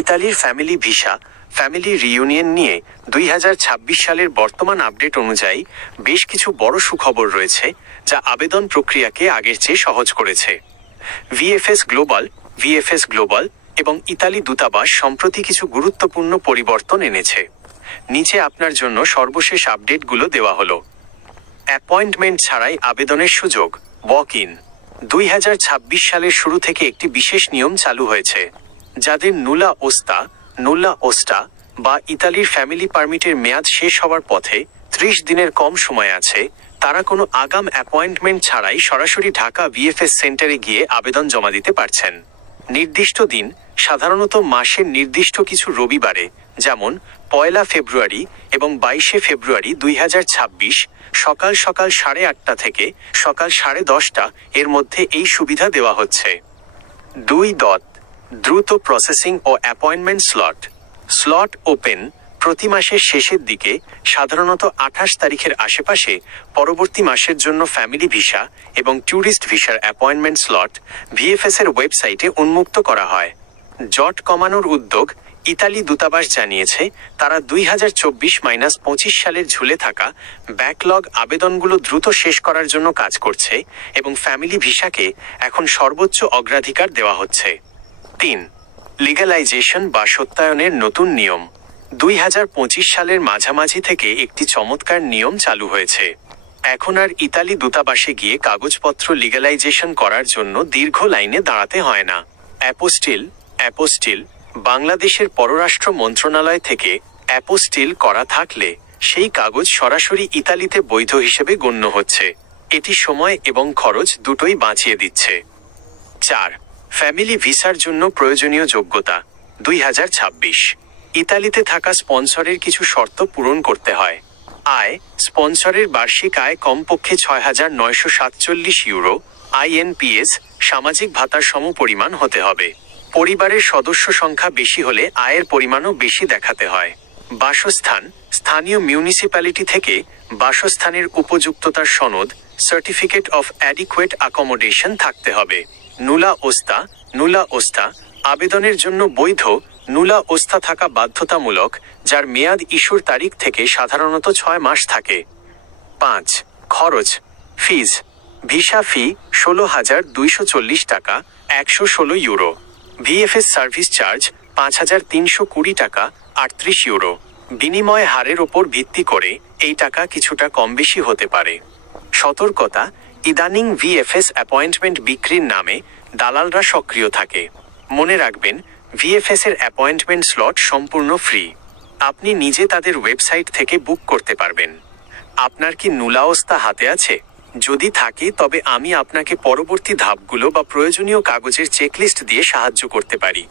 ইতালির family visa family reunion নিয়ে 2026 সালের বর্তমান আপডেট অনুযায়ী বেশ কিছু বড় সুখবর রয়েছে, যা আবেদন প্রক্রিয়াকে আগের চেয়ে সহজ করেছে। ভিএফএস গ্লোবাল এবং ইতালি দূতাবাস সম্প্রতি কিছু গুরুত্বপূর্ণ পরিবর্তন এনেছে। নিচে আপনার জন্য সর্বশেষ আপডেটগুলো দেওয়া হলো। অ্যাপয়েন্টমেন্ট ছাড়াই আবেদনের সুযোগ, ওয়াক ইন। 2026 সালের শুরু থেকে একটি বিশেষ নিয়ম চালু হয়েছে। যাদের নুল্লা ওস্টা বা ইতালির ফ্যামিলি পারমিটের মেয়াদ শেষ হওয়ার পথে 30 দিনের কম সময় আছে, তারা কোনো আগাম অ্যাপয়েন্টমেন্ট ছাড়াই সরাসরি ঢাকা ভিএফএস সেন্টারে গিয়ে আবেদন জমা দিতে পারছেন। নির্দিষ্ট দিন, সাধারণত মাসের নির্দিষ্ট কিছু রবিবারে, যেমন 1 ফেব্রুয়ারি এবং 22 ফেব্রুয়ারি 2026, সকাল 8:30 থেকে সকাল 10:30 এর মধ্যে এই সুবিধা দেওয়া হচ্ছে। 2. দ্রুত প্রসেসিং ও অ্যাপয়েন্টমেন্ট স্লট ওপেন প্রতি মাসের শেষের দিকে, সাধারণত 28 তারিখের আশেপাশে পরবর্তী মাসের জন্য ফ্যামিলি ভিসা এবং ট্যুরিস্ট ভিসার অ্যাপয়েন্টমেন্ট স্লট ভিএফএস এর ওয়েবসাইটে উন্মুক্ত করা হয়। জট কমানোর উদ্যোগ, ইতালি দূতাবাস জানিয়েছে তারা 2024-25 সালের ঝুলে থাকা ব্যাকলগ আবেদনগুলো দ্রুত শেষ করার জন্য কাজ করছে এবং ফ্যামিলি ভিসাকে এখন সর্বোচ্চ অগ্রাধিকার দেওয়া হচ্ছে। 3. লিগ্যালাইজেশন বা সত্যায়নের নতুন নিয়ম। 2025 সালের মাঝামাঝি থেকে একটি চমৎকার নিয়ম চালু হয়েছে। এখন আর ইতালি দূতাবাসে গিয়ে কাগজপত্র লিগ্যালাইজেশন করার জন্য দীর্ঘ লাইনে দাঁড়াতে হয় না। অ্যাপোস্টিল বাংলাদেশের পররাষ্ট্র মন্ত্রণালয় থেকে অ্যাপোস্টিল করা থাকলে সেই কাগজ সরাসরি ইতালিতে বৈধ হিসেবে গণ্য হচ্ছে। এটি সময় এবং খরচ দুটোই বাঁচিয়ে দিচ্ছে। 4. ফ্যামিলি ভিসার জন্য প্রয়োজনীয় যোগ্যতা। 2026 ইতালিতে থাকা স্পন্সরের কিছু শর্ত পূরণ করতে হয়। আয়, স্পন্সরের বার্ষিক আয় কমপক্ষে 6,947 ইউরো, আইএনপিএস, সামাজিক ভাতার সমপরিমাণ হতে হবে। পরিবারের সদস্য সংখ্যা বেশি হলে আয়ের পরিমাণও বেশি দেখাতে হয়। বাসস্থান, স্থানীয় মিউনিসিপ্যালিটি থেকে বাসস্থানের উপযুক্ততার সনদ, সার্টিফিকেট অফ অ্যাডিকুয়েট অ্যাকোমোডেশন থাকতে হবে। নুলা ওস্তা আবেদনের জন্য বৈধ নুলা ওস্তা থাকা বাধ্যতামূলক, যার মেয়াদ ইস্যুর তারিখ থেকে সাধারণত 6 মাস থাকে। 5. খরচ, ভিসা ফি 16,240 টাকা, 116 ইউরো। ভিএফএস সার্ভিস চার্জ 5,320 টাকা, 38 ইউরো। বিনিময় হারের ওপর ভিত্তি করে এই টাকা কিছুটা কম বেশি হতে পারে। সতর্কতা, ইদানিং ভিএফএস অ্যাপয়েন্টমেন্ট বিক্রির নামে দালালরা সক্রিয় থাকে। মনে রাখবেন, ভিএফএস এর অ্যাপয়েন্টমেন্ট স্লট সম্পূর্ণ ফ্রি। আপনি নিজে তাদের ওয়েবসাইট থেকে বুক করতে পারবেন। আপনার কি নুলাওস্তা হাতে আছে? যদি থাকে, তবে আমি আপনাকে পরবর্তী ধাপগুলো বা প্রয়োজনীয় কাগজের চেকলিস্ট দিয়ে সাহায্য করতে পারি।